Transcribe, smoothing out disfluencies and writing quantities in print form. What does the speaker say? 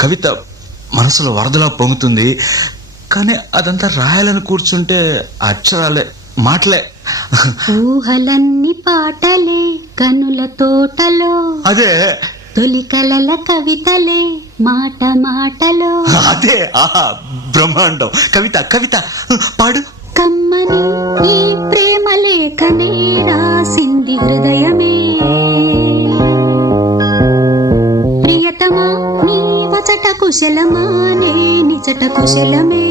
కవిత మనసులో వరదలా పొంగుతుంది. కానీ అదంతా రాయాలని కూర్చుంటే అక్షరాలే, మాటలే. ఊహలన్నీ పాటలే కనుల తోటలో, అదే తొలి కలల కవితలే మాట మాటలో. అదే ఆహా బ్రహ్మాండం. కవిత కవిత పాడు. కమ్మని ఈ ప్రేమ లేఖనే రాసింది హృదయమే, ప్రియతమా నీ వచట కుశలమా నే నిజట కుశలమే.